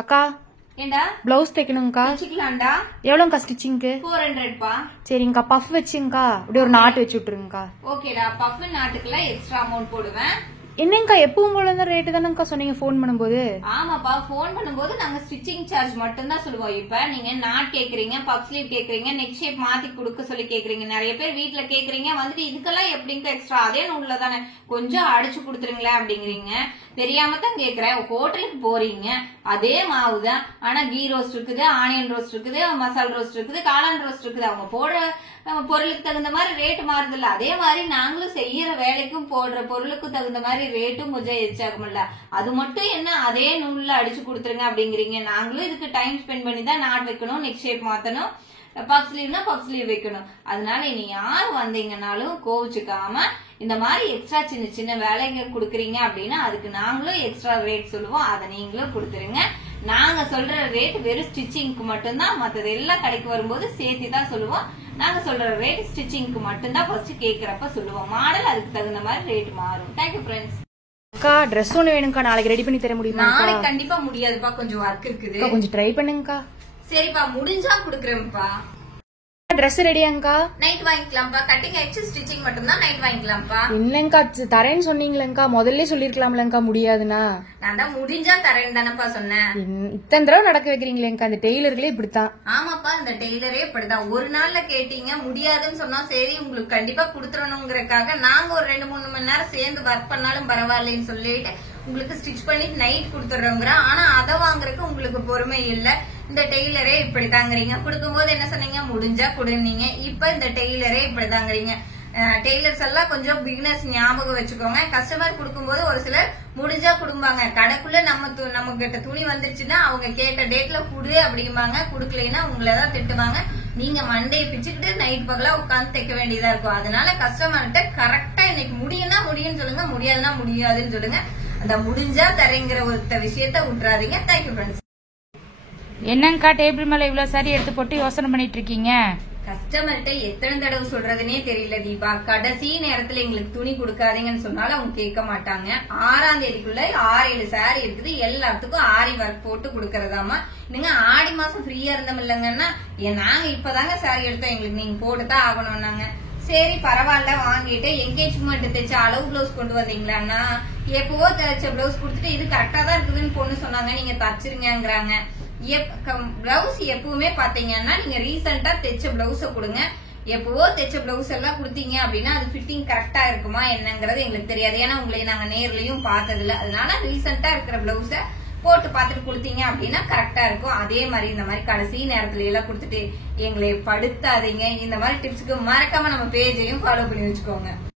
அக்கா ஏண்டா பிளவுஸ் தைக்கணும்க்கா. தச்சுக்கலாம்டா. எவ்வளோங்கக்கா ஸ்டிச்சிங்க்கு? 400 பா. சரிங்கக்கா பஃப் வச்சுங்கக்கா, அப்படியே ஒரு நாட்டு வச்சு விட்டுருங்கக்கா. ஓகேடா, பஃப் நாட்டுக்குலாம் எக்ஸ்ட்ரா அமௌண்ட் போடுவேன். என்னங்கக்கா எப்பவும் போல தான் ரேட்டு தானேக்கா சொன்னீங்க போன் பண்ணும்போது? ஆமாப்பா, போன் பண்ணும்போது நாங்க ஸ்டிச்சிங் சார்ஜ் மட்டும் தான் சொல்லுவோம். இப்ப நீங்க நாட் கேக்குறீங்க, பஃப் ஸ்லீவ் கேக்குறீங்க, நெக் ஷேப் மாத்தி கொடுக்க சொல்லி கேக்குறீங்க. நிறைய பேர் வீட்டுல கேக்குறீங்க, வந்துட்டு இதுக்கெல்லாம் எப்படிங்க எக்ஸ்ட்ரா அதே நூல்ல தானே கொஞ்சம் அடிச்சு கொடுத்துருங்களேன் அப்படிங்கிறீங்க. தெரியாம தான் கேக்குறேன். ஹோட்டலுக்கு போறீங்க, அதே மாவு தான், ஆனா கீ ரோஸ்ட் இருக்குது, ஆனியன் ரோஸ்ட் இருக்குது, மசால் ரோஸ்ட் இருக்குது, காளான் ரோஸ்ட் இருக்குது. அவங்க போடுற பொருளுக்கு தகுந்த மாதிரி ரேட் மாறுது இல்ல, அதே மாதிரி நாங்களும் செய்யற வேலைக்கும் போடுற பொருளுக்கு தகுந்த மாதிரி ரேட்டும் கொஞ்சம் எச்சாகும்ல. அது மட்டும் என்ன அதே நூல்ல அடிச்சு கொடுத்துருங்க அப்படிங்கிறீங்க. நாங்களும் இதுக்கு டைம் ஸ்பெண்ட் பண்ணி தான் நாட் வைக்கணும், நெக் ஷேப் மாத்தணும், பஃப் ஸ்லீவ்னா பஃப் ஸ்லீவ் வைக்கணும். அதனால இனி யார் வந்தீங்கன்னாலும் கோவிச்சுக்காம இந்த மாதிரி எக்ஸ்ட்ரா சின்ன சின்ன வேலைங்க கொடுக்குறீங்க அப்படின்னா அதுக்கு நாங்களும் எக்ஸ்ட்ரா ரேட் சொல்லுவோம், அதை நீங்களும் கொடுத்துருங்க. நாங்க சொல்ற ரேட் வெறும் ஸ்டிச்சிங்க்கு மட்டும்தான், மற்றது எல்லாம் கடைக்கு வரும்போது சேர்த்து தான் சொல்லுவோம். நாங்க சொல்ற ரேட் ஸ்டிச்சிங்க்கு மட்டும்தான் ஃபர்ஸ்ட் கேக்குறப்ப சொல்லுவோம். மாடல் அதுக்கு தகுந்த மாதிரி ரேட் மாறும். Thank you friends. அக்கா ட்ரெஸ் ஒண்ணு வேணும்க்கா, நாளைக்கு ரெடி பண்ணி தர முடியுமா? நாளைக்கு கண்டிப்பா முடியாதுப்பா, கொஞ்சம் ஒர்க் இருக்குது. கொஞ்சம் ட்ரை பண்ணுங்கக்கா. சரிப்பா, முடிஞ்சா குடுக்குறேன்ப்பா. ட்ரெஸ் ரெடியாங்கக்கா? நைட் வாங்கிக்கலாம்ப்பா. கட்டிங் ஆயிடுச்சு, ஸ்டிச்சிங் மட்டும் தான் நைட் வாங்கிக்கலாம்ப்பா. இல்லங்கக்கா தரேன்னு சொன்னீங்களேங்கக்கா, முதல்ல சொல்லிருக்கலாம்லங்கக்கா முடியாதுன்னா. நான் தான் முடிஞ்சா தரேன்னு தானப்பா சொன்னேன். இத்தனை தடவை நடக்க வைக்கிறீங்களேங்கக்கா, அந்த டெய்லர்களே இப்படித்தான். ஆமாப்பா, இந்த டெய்லரே இப்படிதான். ஒரு நாள்ல கேட்டீங்க, முடியாதுன்னு சொன்னா சரி உங்களுக்கு கண்டிப்பா குடுத்துறணுங்கிறதுக்காக நாங்க ஒரு 2-3 மணி நேரம் சேர்ந்து ஒர்க் பண்ணாலும் பரவாயில்லன்னு சொல்லிட்டு உங்களுக்கு ஸ்டிச் பண்ணி நைட் கொடுத்துறோங்கிற. ஆனா அதை வாங்குறதுக்கு உங்களுக்கு பொறுமை இல்ல. இந்த டெய்லரே இப்படி தாங்குறீங்க. கொடுக்கும்போது என்ன சொன்னீங்க, முடிஞ்சா கொடுங்க. இப்ப இந்த டெய்லரே இப்படி தாங்குறீங்க. டெய்லர்ஸ் எல்லாம் கொஞ்சம் பிகினர்ஸ் ஞாபகம் வச்சுக்கோங்க. கஸ்டமர் கொடுக்கும்போது ஒரு சிலர் முடிஞ்சா கொடுப்பாங்க. கடைக்குள்ள நம்ம கிட்ட துணி வந்துருச்சுன்னா அவங்க கேட்ட டேட்ல குடு அப்படிம்பாங்க. குடுக்கலைன்னா உங்களதான் திட்டுவாங்க. நீங்க மண்டையை பிச்சுக்கிட்டு நைட் பகலா உட்காந்து தைக்க வேண்டியதா இருக்கும். அதனால கஸ்டமர்கிட்ட கரெக்டா இன்னைக்கு முடியும்னா முடியும்னு சொல்லுங்க, முடியாதுன்னா முடியாதுன்னு சொல்லுங்க. அந்த முடிஞ்சா தரேங்கிற ஒரு விஷயத்த விட்டுறாதீங்க. Thank you friends. என்னங்கக்கா டேபிள் மேல இவ்வளவு சாரி எடுத்து போட்டு யோசனை பண்ணிட்டு இருக்கீங்க? கஸ்டமர்கிட்ட எத்தனை தடவை சொல்றதுனே தெரியல தீபா. கடைசி நேரத்துல எங்களுக்கு துணி கொடுக்காதீங்கன்னு சொன்னாலும் அவங்க கேட்க மாட்டாங்க. 6ஆம் தேதிக்குள்ள 6-7 சாரி இருக்குது, எல்லாத்துக்கும் ஆரி ஒர்க் போட்டு கொடுக்கறதாமா. நீங்க ஆடி மாசம் ஃப்ரீயா இருந்தோம் இல்லங்கன்னா, நாங்க இப்பதாங்க சாரி எடுத்தோம், எங்களுக்கு நீங்க போட்டுதான் ஆகணும். நாங்க சரி பரவாயில்ல வாங்கிட்டு எங்கேஜ்மெண்ட் தைச்ச அளவு பிளவுஸ் கொண்டு வந்தீங்களான்னா, எப்பவோ தைச்ச பிளவுஸ் கொடுத்துட்டு இது கரெக்டா தான் இருக்குதுன்னு பொண்ணு சொன்னாங்க, நீங்க தச்சிருங்கிறாங்க. பிளவுஸ் எப்பவுமே பாத்தீங்கன்னா நீங்க ரீசெண்டா தைச்ச பிளவுஸ கொடுங்க. எப்பவோ தைச்ச பிளவுஸ் எல்லாம் கொடுத்தீங்க அப்படின்னா அது ஃபிட்டிங் கரெக்டா இருக்குமா என்னங்கிறது எங்களுக்கு தெரியாது. ஏன்னா உங்களை நாங்க நேர்லயும் பார்த்தது இல்ல. அதனால ரீசெண்டா இருக்கிற பிளவுஸ போட்டு பார்த்துட்டு கொடுத்தீங்க அப்படின்னா கரெக்டா இருக்கும். அதே மாதிரி இந்த மாதிரி கடைசி நேரத்துல எல்லாம் கொடுத்துட்டு எங்களை படுத்தாதீங்க. இந்த மாதிரி டிப்ஸுக்கு மறக்காம நம்ம பேஜையும் ஃபாலோ பண்ணி வச்சுக்கோங்க.